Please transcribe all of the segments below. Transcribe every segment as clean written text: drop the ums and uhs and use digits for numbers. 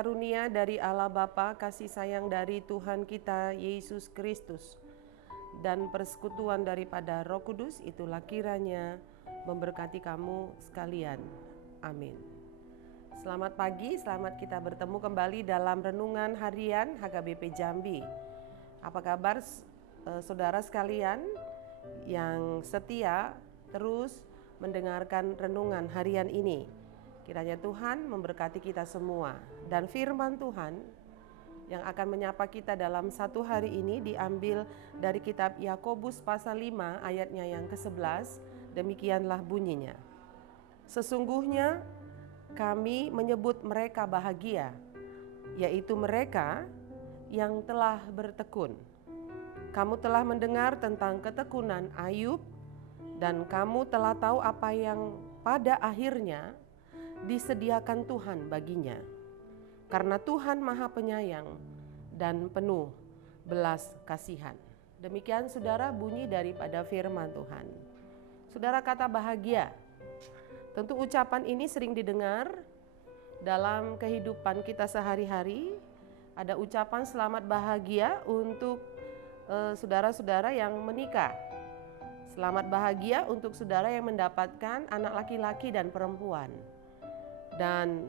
karunia dari Allah Bapa, kasih sayang dari Tuhan kita Yesus Kristus, dan persekutuan daripada Roh Kudus itulah kiranya memberkati kamu sekalian. Amin. Selamat pagi, selamat kita bertemu kembali dalam Renungan Harian HKBP Jambi. Apa kabar saudara sekalian yang setia terus mendengarkan renungan harian ini? Kiranya Tuhan memberkati kita semua, dan firman Tuhan yang akan menyapa kita dalam satu hari ini diambil dari kitab Yakobus pasal 5 ayatnya yang ke-11. Demikianlah bunyinya. Sesungguhnya kami menyebut mereka bahagia, yaitu mereka yang telah bertekun. Kamu telah mendengar tentang ketekunan Ayub, dan kamu telah tahu apa yang pada akhirnya disediakan Tuhan baginya. Karena Tuhan Maha Penyayang dan penuh belas kasihan. Demikian saudara bunyi daripada firman Tuhan. Saudara, kata bahagia, tentu ucapan ini sering didengar dalam kehidupan kita sehari-hari. Ada ucapan selamat bahagia untuk saudara-saudara yang menikah. Selamat bahagia untuk saudara yang mendapatkan anak laki-laki dan perempuan. Dan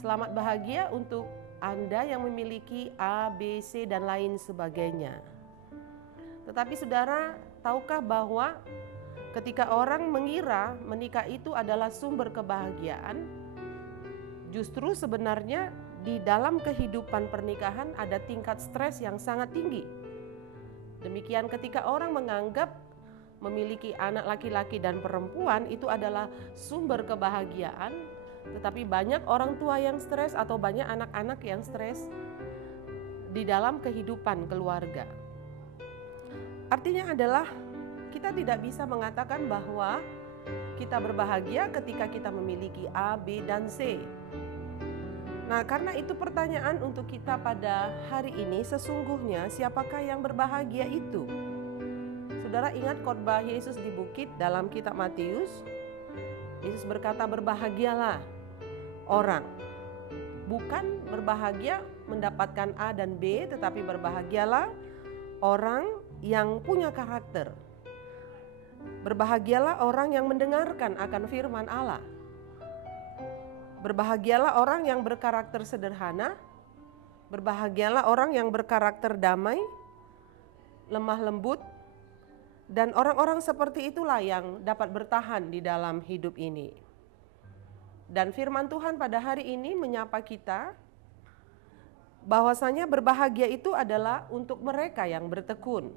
selamat bahagia untuk Anda yang memiliki A, B, C, dan lain sebagainya. Tetapi saudara, tahukah bahwa ketika orang mengira menikah itu adalah sumber kebahagiaan, justru sebenarnya di dalam kehidupan pernikahan ada tingkat stres yang sangat tinggi. Demikian ketika orang menganggap memiliki anak laki-laki dan perempuan itu adalah sumber kebahagiaan, tetapi banyak orang tua yang stres atau banyak anak-anak yang stres di dalam kehidupan keluarga. Artinya adalah kita tidak bisa mengatakan bahwa kita berbahagia ketika kita memiliki A, B, dan C. Nah, karena itu pertanyaan untuk kita pada hari ini, sesungguhnya siapakah yang berbahagia itu? Saudara ingat khotbah Yesus di bukit dalam kitab Matius? Yesus berkata, berbahagialah orang, bukan berbahagia mendapatkan A dan B, tetapi berbahagialah orang yang punya karakter. Berbahagialah orang yang mendengarkan akan firman Allah. Berbahagialah orang yang berkarakter sederhana. Berbahagialah orang yang berkarakter damai, lemah lembut, dan orang-orang seperti itulah yang dapat bertahan di dalam hidup ini. Dan firman Tuhan pada hari ini menyapa kita bahwasanya berbahagia itu adalah untuk mereka yang bertekun.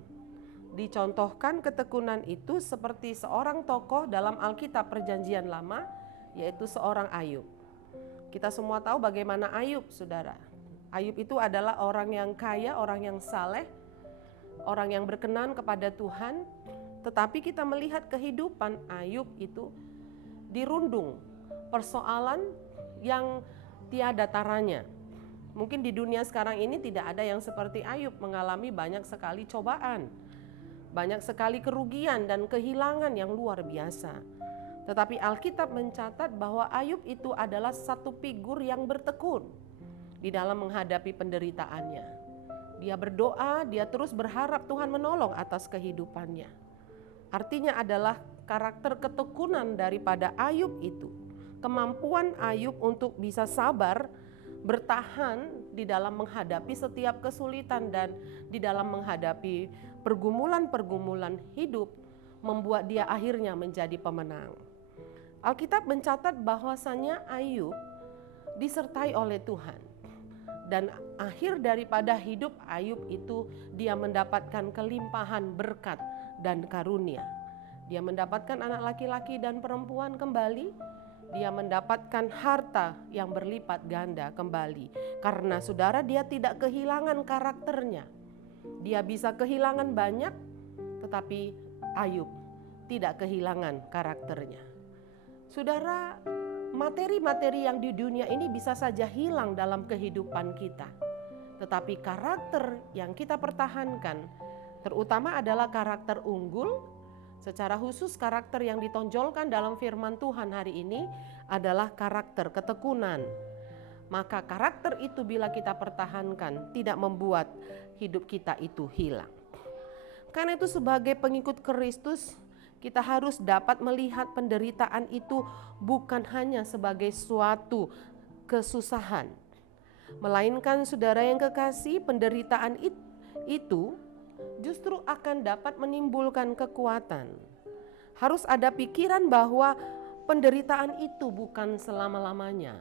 Dicontohkan ketekunan itu seperti seorang tokoh dalam Alkitab Perjanjian Lama, yaitu seorang Ayub. Kita semua tahu bagaimana Ayub, saudara. Ayub itu adalah orang yang kaya, orang yang saleh, orang yang berkenan kepada Tuhan. Tetapi kita melihat kehidupan Ayub itu dirundung persoalan yang tiada taranya. Mungkin di dunia sekarang ini tidak ada yang seperti Ayub, mengalami banyak sekali cobaan, banyak sekali kerugian dan kehilangan yang luar biasa. Tetapi Alkitab mencatat bahwa Ayub itu adalah satu figur yang bertekun di dalam menghadapi penderitaannya. Dia berdoa, dia terus berharap Tuhan menolong atas kehidupannya. Artinya adalah karakter ketekunan daripada Ayub itu, kemampuan Ayub untuk bisa sabar, bertahan di dalam menghadapi setiap kesulitan dan di dalam menghadapi pergumulan-pergumulan hidup, membuat dia akhirnya menjadi pemenang. Alkitab mencatat bahwasanya Ayub disertai oleh Tuhan, dan akhir daripada hidup Ayub itu dia mendapatkan kelimpahan berkat dan karunia. Dia mendapatkan anak laki-laki dan perempuan kembali. Dia mendapatkan harta yang berlipat ganda kembali. Karena saudara, dia tidak kehilangan karakternya. Dia bisa kehilangan banyak, tetapi Ayub tidak kehilangan karakternya. Saudara, materi-materi yang di dunia ini bisa saja hilang dalam kehidupan kita. Tetapi karakter yang kita pertahankan, terutama adalah karakter unggul. Secara khusus karakter yang ditonjolkan dalam firman Tuhan hari ini adalah karakter ketekunan. Maka karakter itu bila kita pertahankan tidak membuat hidup kita itu hilang. Karena itu sebagai pengikut Kristus, kita harus dapat melihat penderitaan itu bukan hanya sebagai suatu kesusahan. Melainkan saudara yang kekasih, penderitaan itu justru akan dapat menimbulkan kekuatan. Harus ada pikiran bahwa penderitaan itu bukan selama-lamanya.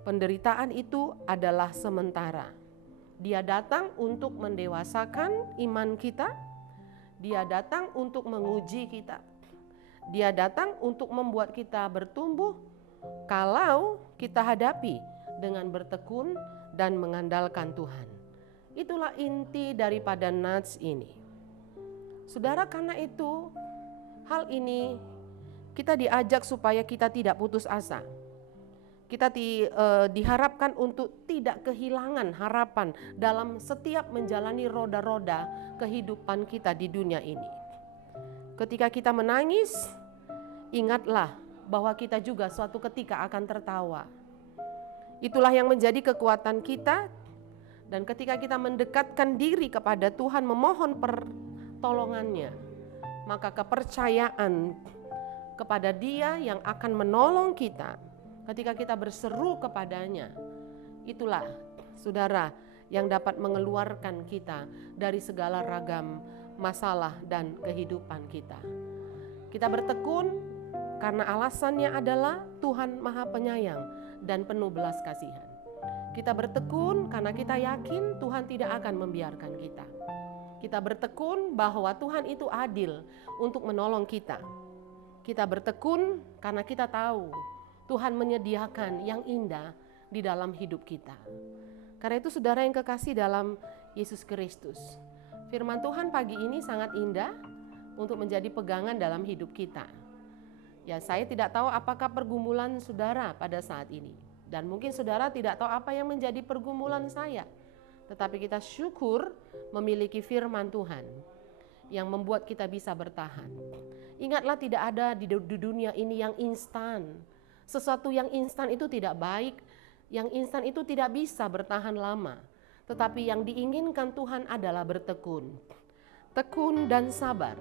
Penderitaan itu adalah sementara. Dia datang untuk mendewasakan iman kita. Dia datang untuk menguji kita. Dia datang untuk membuat kita bertumbuh kalau kita hadapi dengan bertekun dan mengandalkan Tuhan. Itulah inti daripada nats ini. Saudara, karena itu hal ini kita diajak supaya kita tidak putus asa. Kita diharapkan untuk tidak kehilangan harapan dalam setiap menjalani roda-roda kehidupan kita di dunia ini. Ketika kita menangis, ingatlah bahwa kita juga suatu ketika akan tertawa. Itulah yang menjadi kekuatan kita, dan ketika kita mendekatkan diri kepada Tuhan memohon pertolongannya, maka kepercayaan kepada Dia yang akan menolong kita ketika kita berseru kepadanya, itulah saudara yang dapat mengeluarkan kita dari segala ragam masalah dan kehidupan kita. Kita bertekun karena alasannya adalah Tuhan Maha Penyayang dan penuh belas kasihan. Kita bertekun karena kita yakin Tuhan tidak akan membiarkan kita. Kita bertekun bahwa Tuhan itu adil untuk menolong kita. Kita bertekun karena kita tahu Tuhan menyediakan yang indah di dalam hidup kita. Karena itu saudara yang kekasih dalam Yesus Kristus, firman Tuhan pagi ini sangat indah untuk menjadi pegangan dalam hidup kita. Ya, saya tidak tahu apakah pergumulan saudara pada saat ini. Dan mungkin saudara tidak tahu apa yang menjadi pergumulan saya. Tetapi kita syukur memiliki firman Tuhan yang membuat kita bisa bertahan. Ingatlah, tidak ada di dunia ini yang instan. Sesuatu yang instan itu tidak baik, yang instan itu tidak bisa bertahan lama. Tetapi yang diinginkan Tuhan adalah bertekun. Tekun dan sabar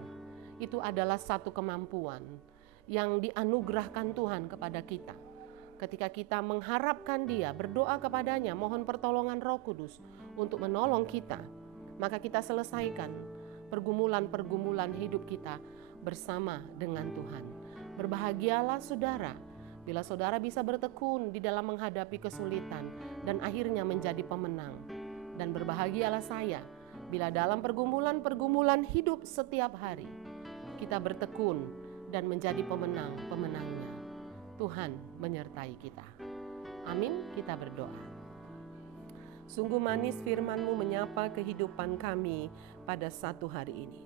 itu adalah satu kemampuan yang dianugerahkan Tuhan kepada kita. Ketika kita mengharapkan Dia, berdoa kepadanya, mohon pertolongan Roh Kudus untuk menolong kita, maka kita selesaikan pergumulan-pergumulan hidup kita bersama dengan Tuhan. Berbahagialah saudara bila saudara bisa bertekun di dalam menghadapi kesulitan dan akhirnya menjadi pemenang. Dan berbahagialah saya bila dalam pergumulan-pergumulan hidup setiap hari kita bertekun dan menjadi pemenang-pemenangnya. Tuhan menyertai kita. Amin, kita berdoa. Sungguh manis firman-Mu menyapa kehidupan kami pada satu hari ini.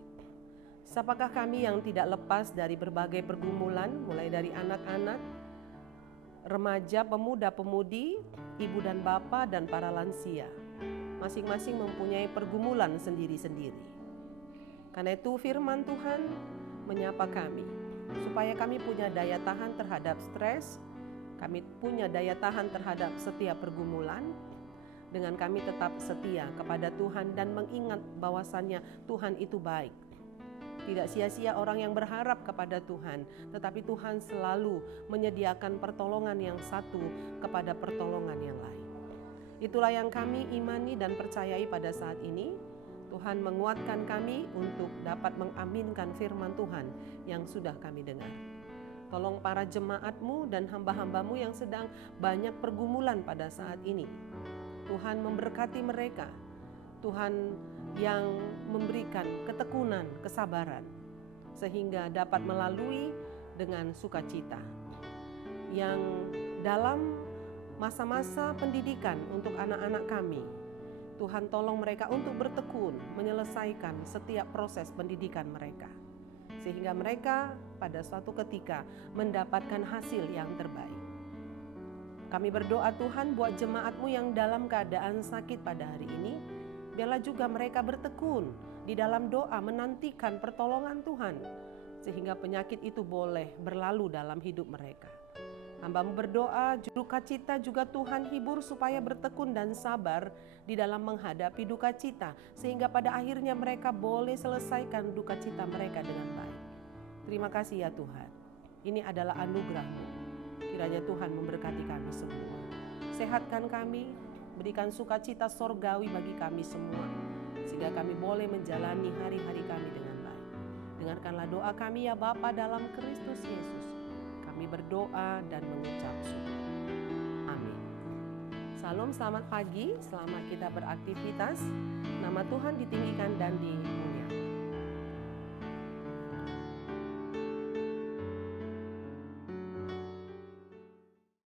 Siapakah kami yang tidak lepas dari berbagai pergumulan, mulai dari anak-anak, remaja, pemuda-pemudi, ibu dan bapa, dan para lansia. Masing-masing mempunyai pergumulan sendiri-sendiri. Karena itu firman Tuhan menyapa kami, supaya kami punya daya tahan terhadap stres, kami punya daya tahan terhadap setiap pergumulan, dengan kami tetap setia kepada Tuhan dan mengingat bahwasannya Tuhan itu baik. Tidak sia-sia orang yang berharap kepada Tuhan, tetapi Tuhan selalu menyediakan pertolongan yang satu kepada pertolongan yang lain. Itulah yang kami imani dan percayai pada saat ini. Tuhan menguatkan kami untuk dapat mengaminkan firman Tuhan yang sudah kami dengar. Tolong para jemaat-Mu dan hamba-hamba-Mu yang sedang banyak pergumulan pada saat ini. Tuhan memberkati mereka. Tuhan yang memberikan ketekunan, kesabaran, sehingga dapat melalui dengan sukacita. Yang dalam masa-masa pendidikan untuk anak-anak kami, Tuhan tolong mereka untuk bertekun menyelesaikan setiap proses pendidikan mereka, sehingga mereka pada suatu ketika mendapatkan hasil yang terbaik. Kami berdoa Tuhan buat jemaat-Mu yang dalam keadaan sakit pada hari ini, biarlah juga mereka bertekun di dalam doa menantikan pertolongan Tuhan, sehingga penyakit itu boleh berlalu dalam hidup mereka. Hamba-Mu berdoa, duka cita juga Tuhan hibur supaya bertekun dan sabar di dalam menghadapi duka cita, sehingga pada akhirnya mereka boleh selesaikan duka cita mereka dengan baik. Terima kasih ya Tuhan. Ini adalah anugerah-Mu. Kiranya Tuhan memberkati kami semua. Sehatkan kami, berikan sukacita sorgawi bagi kami semua, sehingga kami boleh menjalani hari-hari kami dengan baik. Dengarkanlah doa kami ya Bapa dalam Kristus Yesus. Kami berdoa dan mengucap syukur. Amin. Salam, selamat pagi, selamat kita beraktivitas. Nama Tuhan ditinggikan dan dimuliakan.